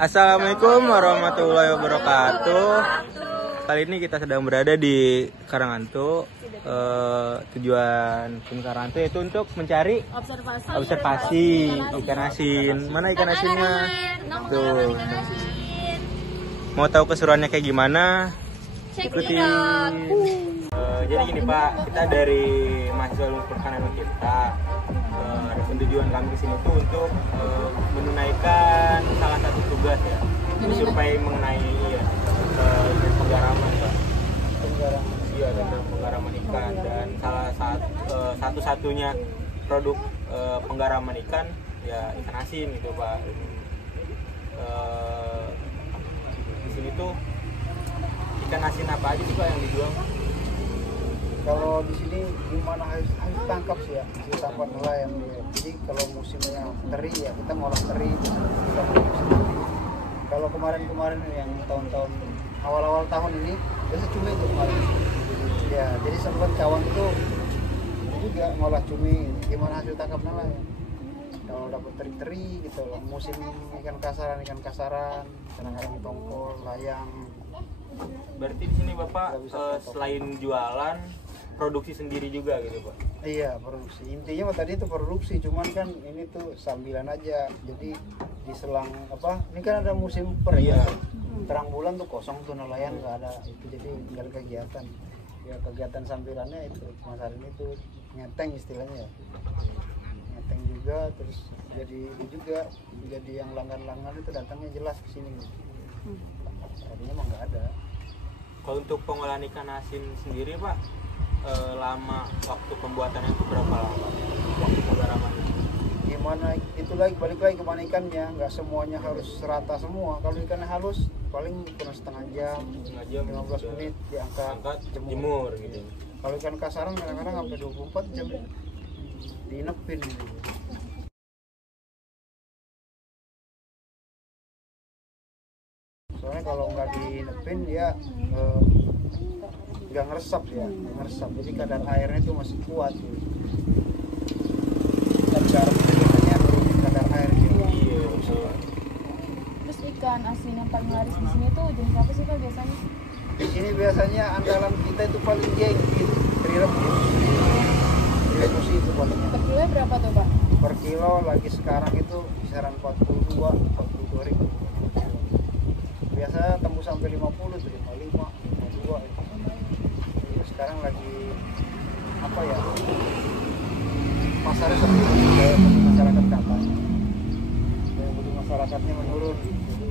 Assalamualaikum warahmatullahi wabarakatuh. Kali ini kita sedang berada di Karangantu. Tujuan tim Karangantu yaitu untuk mencari observasi ikan asin. Mana ikan asinnya? Tuh. Mau tahu keseruannya kayak gimana? Ikutin. Jadi gini Pak, kita dari mahasiswa ilmu perikanan kita. Tujuan kami kesini tuh untuk menunaikan salah satu tugas ya, survei mengenai penggaraman Pak. Iya, tentang penggaraman ikan, dan salah satu-satunya produk penggaraman ikan ya ikan asin gitu Pak. Di sini tuh ikan asin apa aja sih Pak yang dijual? Kalau di sini gimana harus tangkap sih ya, hasil tangkap nelayan ya. Jadi kalau musimnya teri ya kita ngolah teri, kita musim teri. Kalau kemarin yang tahun-tahun awal-awal tahun ini biasa cumi itu kemarin. Ya, jadi sempat kawan itu juga ngolah cumi. Gimana hasil tangkap nelayan? Kalau dapat teri-teri gitu loh, musim ikan kasaran, kadang-kadang tongkol, layang. Berarti di sini Bapak selain jualan produksi sendiri juga gitu Pak? Iya, produksi. Intinya tadi itu produksi, cuman kan ini tuh sambilan aja. Jadi di selang apa? Ini kan ada musim Iya. Terang bulan tuh kosong tuh nelayan nggak ada itu, jadi nggak ada kegiatan. Ya kegiatan sambilannya itu masarin itu ngeteng istilahnya ya. Ngeteng juga, terus jadi yang langgan-langgan itu datangnya jelas ke sini. Tadinya emang nggak ada. Kalau untuk pengolahan ikan asin sendiri Pak, lama waktu pembuatannya itu berapa lama? Waktu penggaraman itu? Gimana itu lagi, balik lagi ke mana ikannya, nggak semuanya harus rata semua. Kalau ikannya halus paling kurang setengah jam 15 menit diangkat jemur gitu. Kalau ikan kasaran kadang-kadang sampai 24 jam diinepin gitu. Soalnya kalau nggak diinepin dia nggak ngeresap ya, jadi kadar airnya itu masih kuat gitu. Dan garam itu biasanya nurunin kadar air gitu. Iya. Terus ikan asin yang paling laris di sini tuh jenis apa sih Pak biasanya? Di sini biasanya andalan kita itu paling jengkit, trirep gitu. Trirep itu palingnya. Per kilo berapa tuh Pak? Per kilo lagi sekarang itu kisaran 42 ribu. Biasa tembus sampai 50 tuh, 55, 52 itu. Sekarang lagi apa ya, pasarnya sepi, daya beli masyarakat katanya, daya beli masyarakatnya menurun, jadi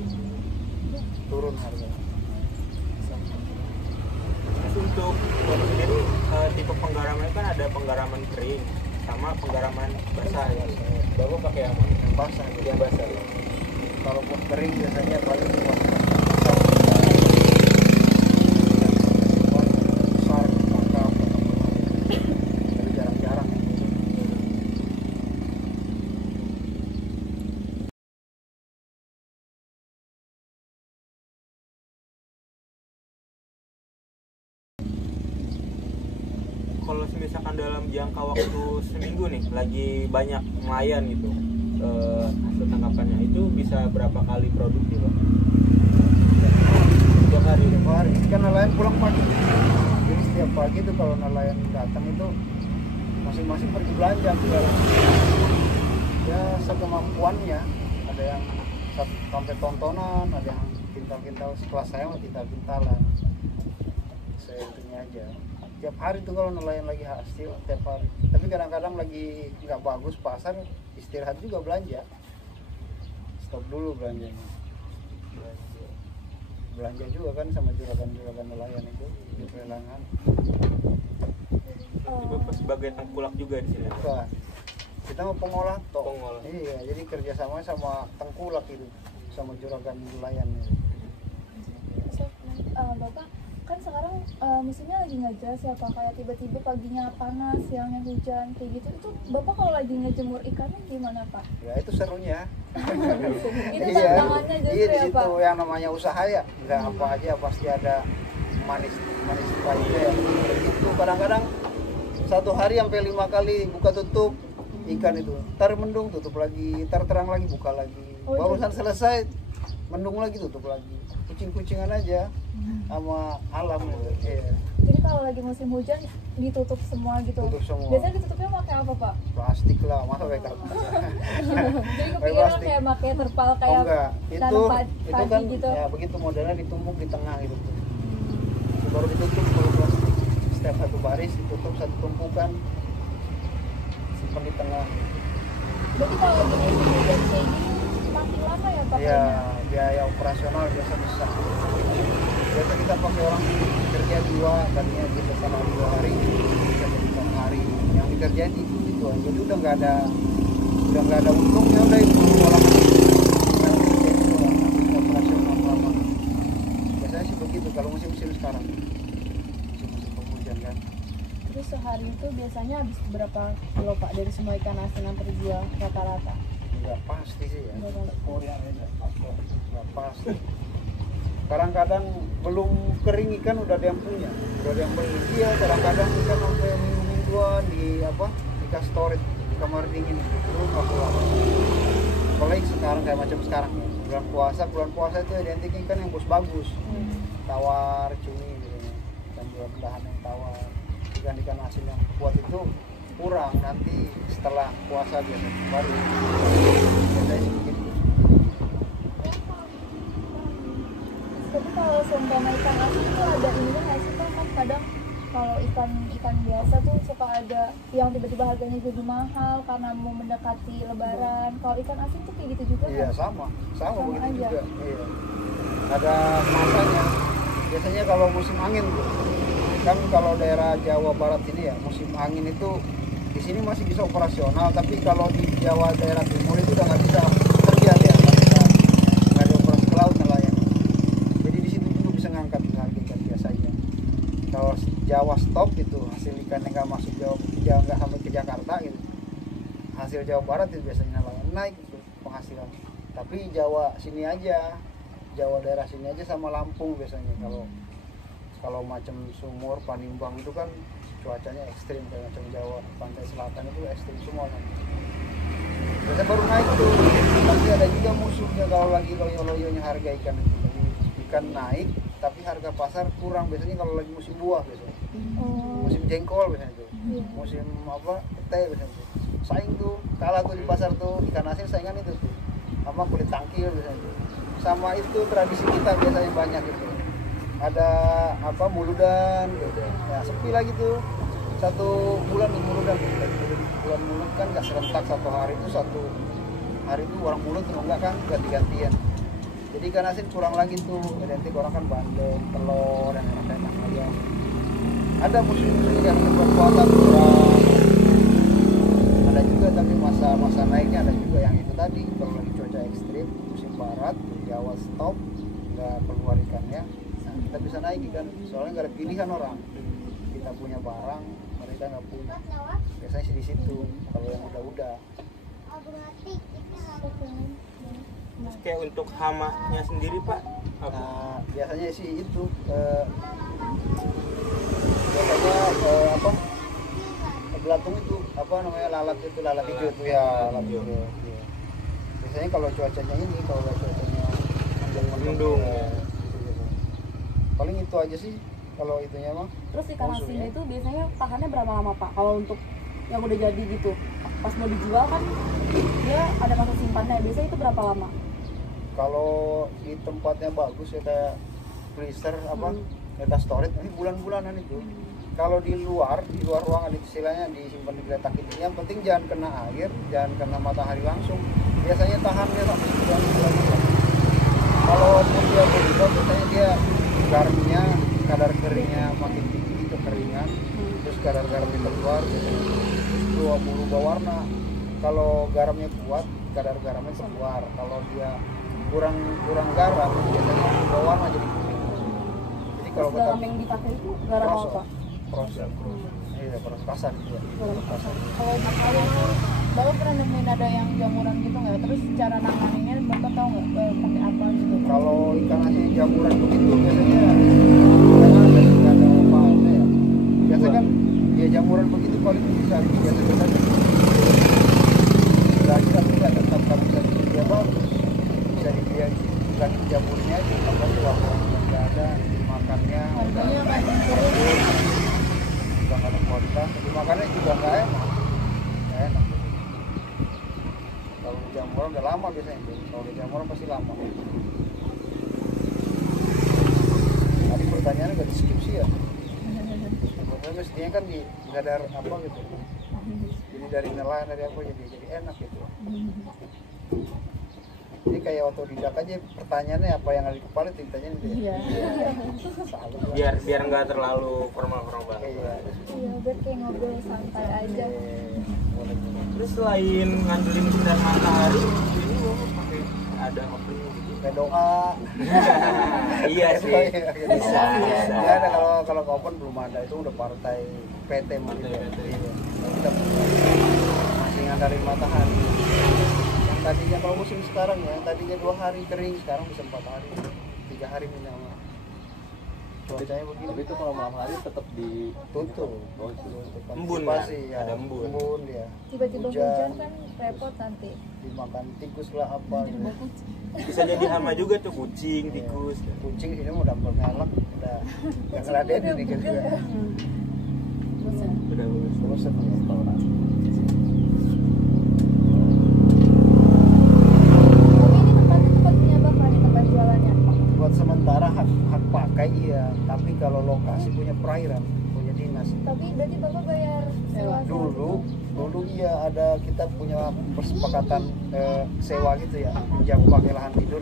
turun harganya. Terus untuk sendiri tipe penggaraman kan ada penggaraman kering sama penggaraman basah ya. Bapak pakai yang mana? Yang basah gitu. Yang basah ya. Kalau buat kering biasanya paling buat kalau misalkan dalam jangka waktu seminggu nih lagi banyak nelayan gitu, hasil tangkapannya itu bisa berapa kali produksi Pak? Tiap hari kan nelayan pulang pagi, jadi setiap pagi tuh kalau nelayan datang itu masing-masing pergi belanja sekarang ya sekemampuannya. Ada yang sampai tontonan, ada yang kintal-kintal, sekelas saya mah kintal-kintalan, saya itunya aja. Tiap hari tuh kalau nelayan lagi hasil tiap hari. Tapi kadang-kadang lagi nggak bagus pasar, istirahat juga belanja. Stop dulu belanjanya. Belanja juga kan sama juragan nelayan itu di pelelangan. Bapak sebagai tengkulak juga di sini. Bukan. Kita mau pengolah toh. Pengolah. Iya, jadi kerjasama sama tengkulak itu, sama juragan nelayan itu. So, Bapak kan sekarang musimnya lagi nggak jelas ya Pak, kayak tiba-tiba paginya panas, siangnya hujan kayak gitu. Itu Bapak kalau lagi ngejemur ikannya gimana Pak? Ya itu serunya. Itu tantangannya justru iya, di ya situ Pak? yang namanya usaha ya, nggak apa aja pasti ada manis pahitnya ya. Itu kadang-kadang satu hari sampai 5 kali buka tutup ikan itu. Tar mendung tutup lagi, tar terang lagi buka lagi. Oh, Barusan selesai mendung lagi tutup lagi. Kucing-kucingan aja sama alam gitu. Iya. Jadi kalau lagi musim hujan ditutup semua gitu. Tutup semua. Biasanya ditutupnya pakai apa, Pak? Plastik lah, masa pakai kertas. Jadi kepikiran plastik. kayak pakai terpal Oh kayak enggak, tanam itu padi kan gitu. ya begitu modelnya ditumpuk di tengah gitu tuh. Baru ditutup kalau plastik. Setiap satu baris ditutup satu tumpukan, simpan di tengah. Berarti kalau lagi musim hujan kayak gini makin lama ya pakainya? Ya biaya operasional biasa besar. Biasa kita pakai orang kerja 2, tadinya kita kalau 2 hari bisa jadi 4 hari. Yang dikerjain itu aja. Jadi udah nggak ada untungnya, udah itu olahan operasional lama. Biasanya sih begitu kalau musim-musim sekarang. Musim-musim penghujan kan. Terus sehari itu biasanya habis berapa kilo Pak dari semua ikan asin yang terjual rata-rata? Nggak pasti sih ya. Nggak pasti. Korea nggak pasti. Kadang-kadang belum kering ikan udah ada yang punya, udah ada yang beli. Iya, kadang-kadang ikan sampai minggu-mingguan di kas storage di kamar dingin itu nggak pulang. Apalagi sekarang kayak macam sekarang ya. Bulan puasa itu identik ikan yang bagus, tawar, cumi gitu ya. Dan buah-buahan yang tawar. Ikan asin yang kuat itu kurang nanti setelah puasa biasanya baru biasanya begitu. Tapi kalau seumpama ikan asin itu ada ininya nggak sih, Pak? Kan kadang kalau ikan biasa tuh suka ada yang tiba-tiba harganya jadi mahal karena mau mendekati lebaran. Kalau ikan asin tuh kayak gitu juga Iya kan? sama begitu aja. juga. Iya. Ada masanya. Biasanya kalau musim angin tuh, kan kalau daerah Jawa Barat ini ya musim angin itu di sini masih bisa operasional, tapi kalau di Jawa daerah Timur itu udah nggak bisa kerja ya, nggak ada operasi ke laut nelayan. Jadi di situ juga bisa ngangkat harga ikan biasanya. Kalau Jawa stop itu hasil ikan yang nggak masuk Jawa nggak sampai ke Jakarta gitu. Hasil Jawa Barat itu biasanya nelayan naik itu penghasilan. Tapi Jawa sini aja, Jawa daerah sini aja sama Lampung biasanya kalau macam Sumur, Panimbang itu kan cuacanya ekstrim kayak macam Jawa, pantai selatan itu ekstrim semua kan. Biasanya baru naik tuh, tapi ada juga musuhnya kalau lagi loyo-loyonya harga ikan itu. Jadi ikan naik, tapi harga pasar kurang biasanya kalau lagi musim buah biasanya. Musim jengkol biasanya tuh, musim petai biasanya tuh. Saing tuh, kalah tuh di pasar tuh, ikan asin saingan itu tuh, sama kulit tangkil biasanya tuh. Sama itu tradisi kita biasanya banyak itu. Ada muludan gitu. Ya sepi lagi tuh 1 bulan di muludan. Bulan mulut kan nggak serentak satu hari itu orang mulut tuh enggak kan ganti-gantian. Jadi ikan asin kurang lagi tuh, identik orang kan bandeng, telur, dan enak-enak ayam. Ada musim-musim yang berpuasa kurang. Ada juga tapi masa naiknya ada juga yang itu tadi kalau lagi cuaca ekstrim musim barat Jawa stop nggak keluar ikannya. Kita bisa naik kan, soalnya nggak ada pilihan orang. Kita punya barang, mereka nggak punya. Biasanya sih di situ. Kalau yang udah. Terus kayak untuk hamanya sendiri Pak, apa? Nah, biasanya sih itu biasanya belatung itu lalat hijau itu ya lalat hijau. Ya. Biasanya kalau cuacanya mendung ya. Paling itu aja sih kalau itunya mah. Terus ikan asinnya itu biasanya tahannya berapa lama Pak? Kalau untuk yang udah jadi gitu, pas mau dijual kan dia ada masa simpannya, biasanya itu berapa lama? Kalau di tempatnya bagus ya kayak freezer data storage ini bulan-bulanan itu. Kalau di luar ruangan istilahnya disimpan di geletak itu, yang penting jangan kena air, jangan kena matahari langsung. Biasanya tahannya sampai bulan. Kalau dia berubah biasanya dia garamnya, kadar keringnya makin tinggi kekeringan, terus kadar garamnya keluar biasanya itu berubah warna. Kalau garamnya kuat, kadar garamnya keluar. Kalau dia kurang garam biasanya berubah warna jadi kuning. Jadi kalau garam yang dipakai itu garam apa? Proses. Iya, proses kasar gitu ya. Kalau Bapak pernah nemuin ada yang jamuran gitu nggak? Terus cara nanganinnya Bapak tahu nggak pakai apa gitu? Kalau ikan asin jamuran begitu biasanya karena ada apa ya. Biasa kan dia jamuran begitu paling bisa biasa lagi tapi nggak tetap bisa dia bagus bisa dia udah lama biasanya. Kalau di Jamuran pasti lama. Tadi pertanyaannya nggak di skip sih ya. Sebenarnya mestinya kan nggak ada apa gitu. Jadi dari nelayan dari apa jadi enak gitu. Ini kayak otodidak aja, pertanyaannya apa yang ada di kepala ditanyain dia. Iya. Biar nggak terlalu formal banget. Iya. Iya, biar kayak ngobrol santai aja. Boleh. Terus selain ngandelin sinar matahari, ini Bapak pakai ada opening gitu. Kayak doa. Iya sih. Bisa. Ya ada kalau open belum ada, itu udah partai PT mungkin. Iya. Kita masih ngandalin matahari. Yang tadinya kalau musim sekarang ya, tadinya 2 hari kering, sekarang bisa 4 hari, 3 hari minimal. Cuacanya begini. Tapi itu kalau malam hari tetap ditutup. Embun kan? Pasti, ya. Ada embun. Embun ya. Tiba-tiba hujan kan repot nanti. Dimakan tikus lah apa gitu. Bisa jadi hama juga tuh kucing, tikus. Kucing sini mau dampar ngelak udah nggak ngeladenin nih gitu ya. Udah bagus. Bosan ya. Tapi ini tempatnya tempat punya Bapak nih, tempat jualannya. Buat sementara hak pakai iya, tapi kalau lokasi punya perairan, punya dinas. Tapi berarti Bapak bayar sewa Dulu iya ada, kita punya persepakatan sewa gitu ya, pinjam pakai lahan tidur.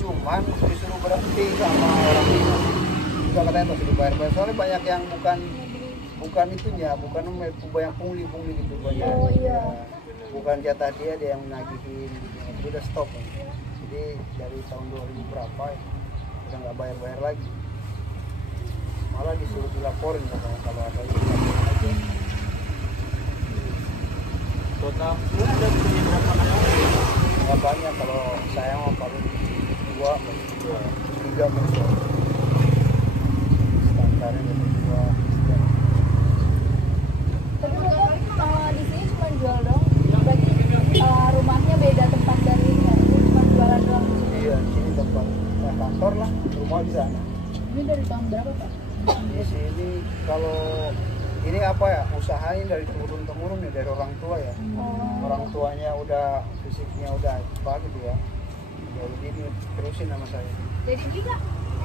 Cuman disuruh berhenti sama orang dinas. Juga katanya harus dibayar. Soalnya banyak yang bukan itunya, bukan banyak pungli gitu banyak. Oh, iya. Bukan jatah dia yang nagihin, itu udah stop. Jadi dari tahun 2000 berapa ya, udah nggak bayar lagi. Malah disuruh dilaporin kalau ada yang aja. Total ada punya berapa anak? Nggak banyak, kalau saya mah paling 2, 3 persen. Standarnya dari 2. Tapi Bapak di sini cuma jual dong. Berarti rumahnya beda tempat dari ini ya. Ini cuma jualan doang di sini. Iya, sini tempat kantor lah, rumah di sana. Ini dari tahun berapa Pak? Di sini kalau ini apa ya, usahanya dari turun temurun ya, dari orang tua ya. Orang tuanya udah fisiknya udah apa gitu ya. Jadi ini terusin sama saya. Jadi juga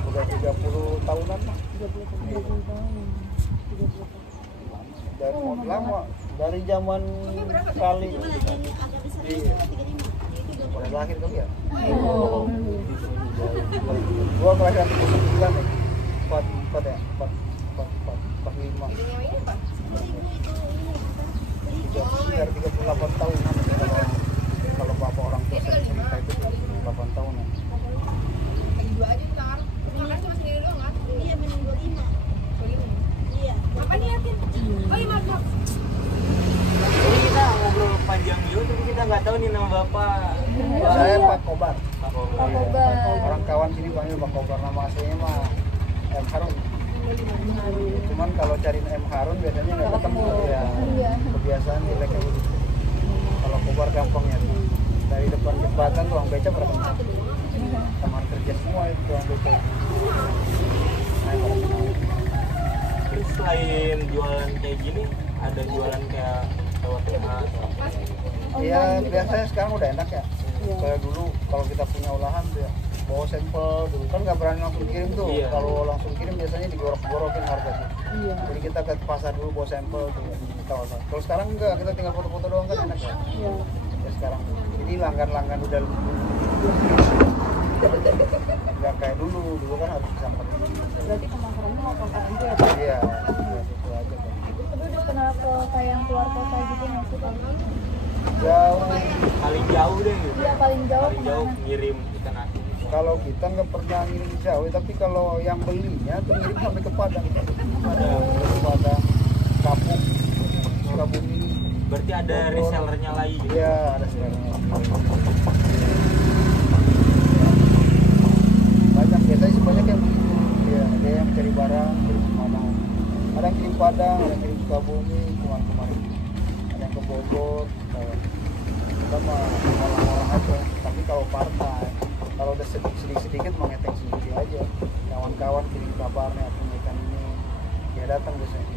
Udah 30 tahunan lah. 30 tahun. Dari lama, dari zaman kali. Iya. Udah lahir kali ya. Gua kelahiran 39 nih. 4 ya, 45. Sekitar 38 tahun kalau bapak orang tua saya cerita itu 38 tahunan. Jadi kita ngobrol panjang juga, tapi kita nggak tahu nih nama Bapak. Saya Pak Kobar. Pak Kobar. Pak Kobar. Orang kawan sini panggil Pak Kobar, nama aslinya mah M Harun. Cuman kalau cari M Harun biasanya nggak ketemu ya. Iya. Kebiasaan jeleknya begitu. Kalau Kobar gampangnya dari depan jembatan tuang beca berapa? Kamar kerja semua itu tuang beca. Nah, kalau kenal. Terus selain jualan kayak gini, ada jualan kayak sewa TH atau apa? Ya biasanya sekarang udah enak ya. Kayak dulu kalau kita punya olahan tuh ya, bawa sampel dulu kan nggak berani langsung kirim tuh. Iya. Kalau langsung kirim biasanya digorok-gorokin harganya. Iya. Jadi kita ke pasar dulu bawa sampel tuh di kawasan. Kalau sekarang enggak, kita tinggal foto-foto doang kan enak ya. Iya. Ya sekarang. Jadi langgan-langgan udah nggak kayak dulu kan harus disamperin. Berarti pemasarannya mau kontak aja ya Pak? Iya, itu aja kan. Tapi udah pernah ke kayak yang keluar kota gitu nggak sih Pak? Jauh. Paling jauh deh gitu. Iya paling jauh Paling jauh kemana? ngirim ikan asin. Kalau kita nggak pernah ngirim jauh, tapi kalau yang belinya tuh ngirim sampai ke Padang. Padang, Kapuk, Sukabumi. Berarti ada resellernya lagi gitu. Iya, ada sekarang. Banyak, biasanya sih banyak yang begitu. Iya, ada yang cari barang, kirim kemana. Ada yang kirim Padang, ada yang kirim Sukabumi, kemarin. Ada yang ke Bogor. Kita mah orang-orang aja. Tapi kalau partai, kalau udah sedikit mau ngeteng sendiri aja. Kawan-kawan kirim kabarnya, punya ikan ini, dia datang biasanya.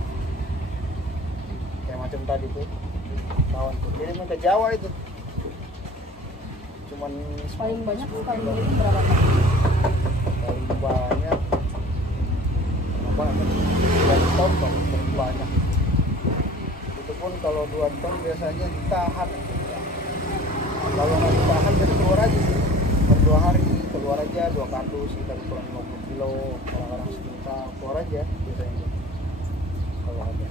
Kayak macam tadi tuh, kawan tuh. Kirimnya ke Jawa itu. cuman Paling banyak sekali ngirim berapa Pak? paling banyak apa 2 ton paling banyak. Itu pun kalau 2 ton biasanya ditahan. Kalau nggak ditahan biasanya keluar aja sih. Per 2 hari keluar aja 2 kardus, kita kurang 50 kilo, kadang-kadang sejuta keluar aja biasanya. Kalau ada.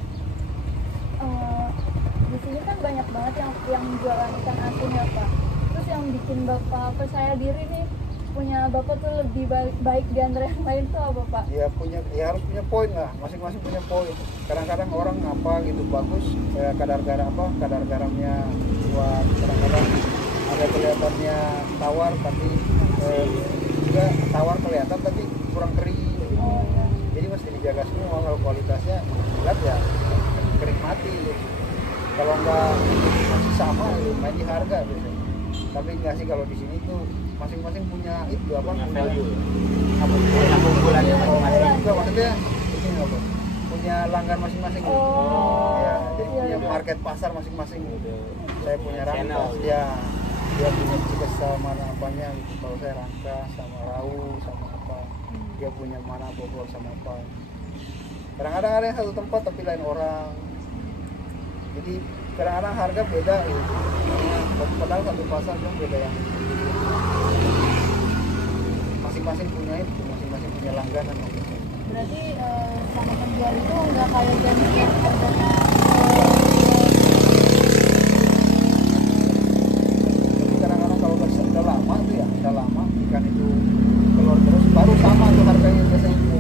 Di sini kan banyak banget yang jualan ikan asin ya Pak. Terus yang bikin Bapak percaya diri nih punya Bapak tuh lebih baik di antara yang lain tuh apa Pak? Ya harus punya poin lah, masing-masing punya poin. Kadang-kadang orang apa gitu bagus, kadar garamnya kuat, kadang-kadang ada kelihatannya tawar tapi juga tawar kelihatan tapi kurang kering. Oh ya. Jadi mesti dijaga semua. Kalau kualitasnya lihat ya kering mati gitu. Kalau enggak masih sama gitu, main di harga biasanya. Tapi enggak sih, kalau di sini tuh masing-masing punya itu apa punya keunggulannya masing-masing. juga maksudnya ini apa punya langgan masing-masing gitu. Ya, jadi punya market pasar masing-masing gitu. Saya punya Rangkas, dia punya Cikes sama apanya gitu. Kalau saya Rangkas sama Rau sama apa, dia punya mana Bogor sama apa. Kadang-kadang ada yang satu tempat tapi lain orang. Jadi kadang-kadang harga beda gitu. Padahal satu pasar kan beda yang masing-masing punya itu, masing-masing punya langganan. Berarti sama penjual itu nggak kayak janji yang harganya Jadi kadang-kadang kalau udah lama tuh ya, udah lama ikan itu keluar terus, baru sama tuh harganya biasanya itu.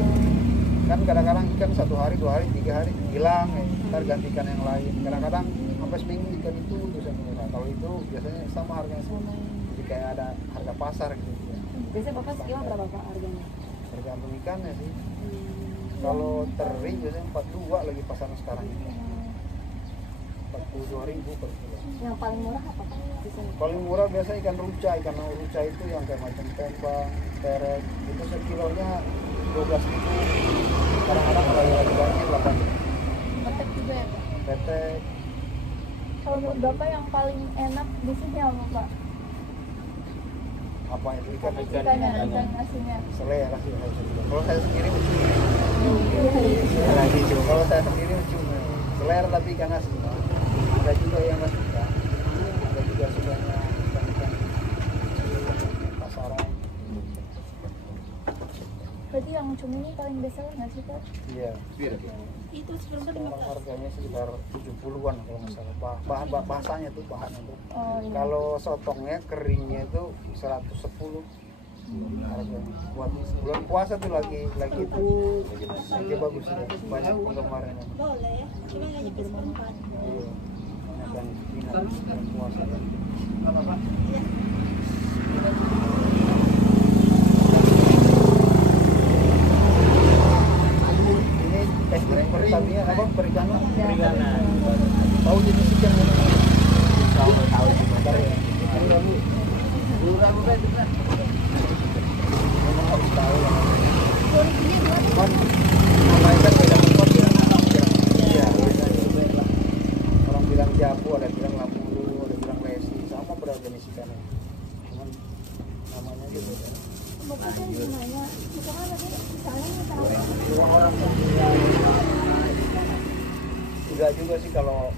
Kan kadang-kadang ikan 1 hari, 2 hari, 3 hari hilang, ya. Ntar ganti ikan yang lain. Kadang-kadang sampai seminggu ikan itu terus yang murah. Kalau itu biasanya sama harganya sama. Jadi kayak ada harga pasar gitu. Ya. Biasanya Bapak sekilo berapa Pak harganya? Tergantung ikannya sih. Kalau teri biasanya 42 lagi pasaran sekarang ini. 42.000 per kilo. yang paling murah apa Pak? Biasanya. Paling murah biasanya ikan ruca itu yang kayak macam tembang, teret, itu sekilonya 12.000. Kadang-kadang kalau lagi banyak 8.000. Petek juga ya Pak? Petek, Kalau menurut Bapak yang paling enak di sini apa Pak? apa itu ikan Ikan asinnya. selera sih kalau saya bilang. Kalau saya sendiri cuma. Lagi cuma. Kalau saya sendiri cuma selera tapi ikan asin. Ada juga yang nggak suka. Ada juga sukanya ikan pasaran. Berarti yang cumi ini paling besar nggak sih Pak? Iya. Itu sekitar Sekarang harganya sekitar 70-an kalau nggak salah. Bahasanya tuh bahannya tuh. Oh iya. Kalau sotongnya keringnya itu 110 harganya. Buat bulan puasa tuh lagi itu lagi bagus ya. Banyak penggemarnya. Boleh ya, cuma nggak nyampe seperempat. Iya. Banyak yang minat bulan puasa. Ini teknik pertanian apa perikanan? Perikanan. Tahu jenis ikan mana? Tahu juga. Bentar ya. Memang harus tahu lah. Cuman nama ikan beda tempat ya. Iya, beda. Orang bilang jabu, ada bilang lamuru, ada bilang lesi, sama berapa jenis ikannya. Cuman namanya aja beda. Bapak kan gimana? Misalkan tadi misalnya tahu. Enggak juga sih kalau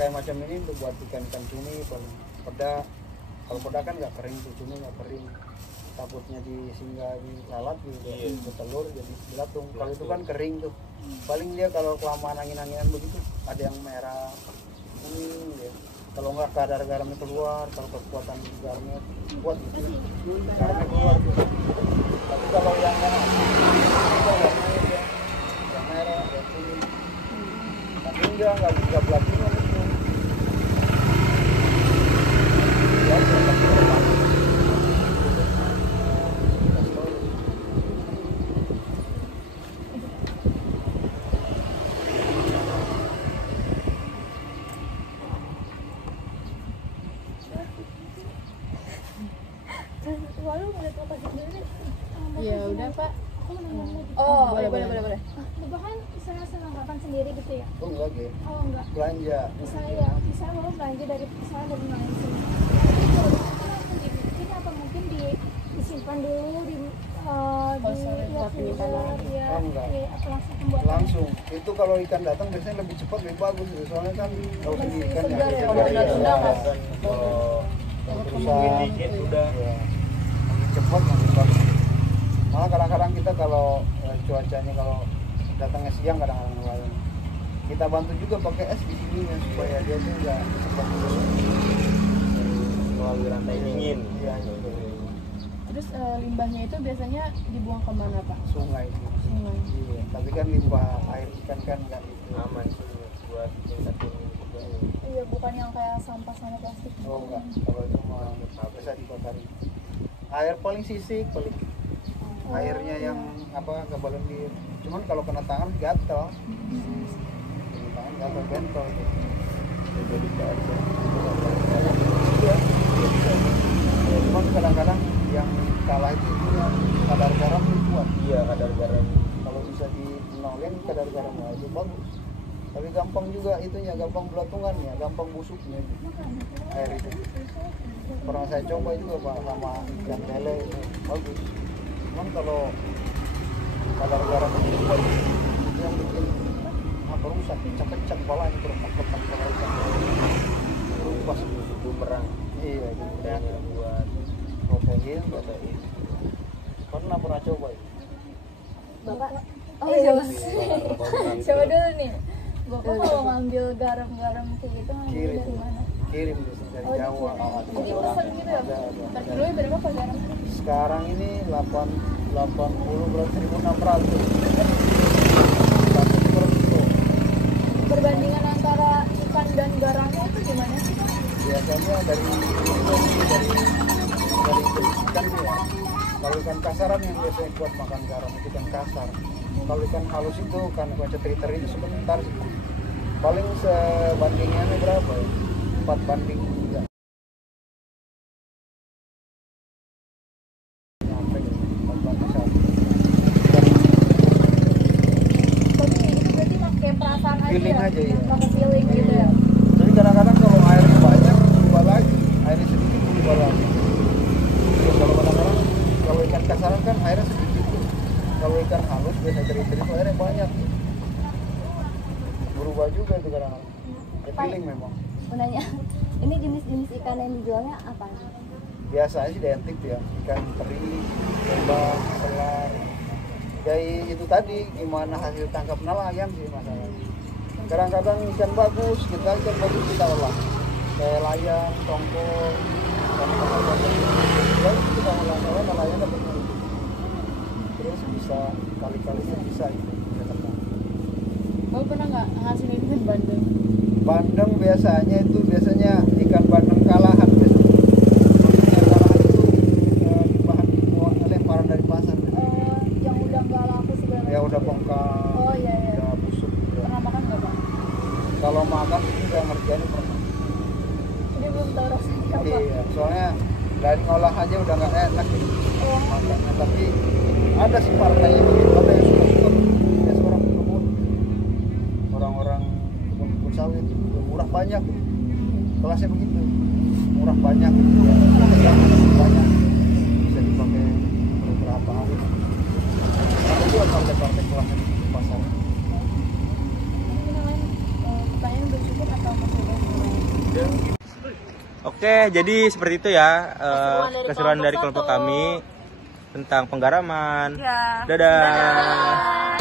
kayak macam ini untuk buat ikan cumi paling peda. Kalau peda kan nggak kering tuh, cumi nggak kering, takutnya disinggah di lalat gitu, bertelur jadi belatung. Kalau itu kan kering tuh, paling dia kalau kelamaan angin-anginan begitu ada yang merah kuning ya. Kalau nggak kadar garamnya keluar, kalau kekuatan garamnya kuat gitu, garamnya keluar tuh. Tapi kalau yang mana itu warnanya dia yang merah, yang kuning. Tapi nggak bisa platinum itu. Ya, tetap berlaku. Walau ngeliat lokasi sendiri. Ya udah Pak. Aku mau nanya lagi. Oh, boleh. Bapak kan senang makan sendiri gitu ya? Oh enggak gitu. Oh enggak. Belanja. Misalnya Bapak belanja dari Malaysia. Tapi kalau Bapak kan langsung dibikin mungkin disimpan dulu di buat penyimpanan. ya, Oh, enggak. langsung pembuatan. Langsung. Itu kalau ikan datang biasanya lebih cepat lebih bagus. Soalnya kan kalau segi ikan segar ya, kalau tunda-tunda kan. Kalau dikit udah. ya, makin cepat makin bagus. Malah kadang-kadang kita kalau cuacanya kalau datangnya siang kadang-kadang nelayan. Kita bantu juga pakai es di sini ya, supaya dia tuh nggak cepat Melalui rantai dingin. Iya, gitu. Terus limbahnya itu biasanya dibuang kemana Pak? Sungai. Sungai. Iya, tapi kan limbah air ikan kan nggak itu. Aman sih buat tingkatin juga. Iya, bukan yang kayak sampah sama plastik. Oh enggak, kalau itu mah bisa dibakar. Air paling sisik, paling airnya yang apa kebalon di. Cuman kalau kena tangan gatal. Kena tangan gatal bentol gitu. Jadi cuman kadang-kadang yang kalah itu punya kadar garam yang kuat. Iya, kadar garam. Kalau bisa dinolin kadar garamnya itu bagus. Tapi gampang juga itunya, gampang belatungannya, gampang busuknya air itu. Pernah saya coba juga Pak sama ikan lele itu bagus. Cuman kalau kadar garam itu kuat, itu yang bikin apa rusak, pecah-pecah kepalanya, keretak-keretak kepala ikan. Pas Bumerang. iya gitu ya. Buat Protein. Pernah coba itu. Bapak, oh coba. Coba dulu nih. Bapak kalau ngambil garam-garam kayak gitu ngambil Kirim. dari mana? Kirim biasanya dari Oh, Jawa. Jadi pesan gitu ya? Ada. Per kilonya berapa Pak garam? Sekarang ini 80 belas 1.600. Perbandingan antara ikan dan garamnya itu gimana sih Pak? Biasanya dari ikan sih ya. Kalau ikan kasaran yang biasanya kuat makan garam itu ikan kasar. Kalau ikan halus itu kan macam triter itu sebentar sih. Paling sebandingannya berapa ya? 4:3. Nyampe 4:1. Tapi itu berarti pakai perasaan aja Feeling ya? aja, iya. Pakai feeling gitu ya? Jadi kadang-kadang kalau airnya banyak berubah lagi, airnya sedikit berubah lagi. Ya, kalau kadang-kadang kalau ikan kasaran kan airnya sedikit tuh. Kalau ikan halus biasa teri-teri itu airnya banyak. Berubah juga itu kadang-kadang. Ya, feeling memang. Mau nanya, ini jenis-jenis ikan yang dijualnya apa? Biasanya sih identik ya, ikan teri, lembang, selar. Jadi itu tadi gimana hasil tangkap nelayan sih masalahnya. Kadang-kadang ikan bagus, kita olah. Kayak layang, tongkol, ikan bagus. Jadi kita olah nelayan dapat duit. Terus bisa kali-kalinya bisa itu. Kamu pernah nggak hasilin ikan bandeng? Bandeng biasanya ikan bandeng kalahan biasanya. Maksudnya kalahan itu bahan lemparan dari pasar. Yang udah nggak laku sebenarnya. Ya udah bongkar, Oh iya iya. udah busuk juga. Pernah makan nggak Pak? Kalau makan itu udah ngerjain pernah. Jadi belum tahu rasanya apa. Iya, soalnya dari ngolah aja udah nggak enak gitu Oh. makannya. Tapi ada sih partainya begitu, ada yang suka-suka. Ya seorang kebun, orang-orang kebun sawit murah banyak. Kelasnya begitu, murah banyak. Ya, banyak bisa dipakai beberapa hari. Ada juga partai-partai kelasnya di pasar. Pertanyaan bersyukur atau masih ada? Oke, jadi seperti itu ya keseruan dari kelompok kami tentang penggaraman. Ya. Dadah.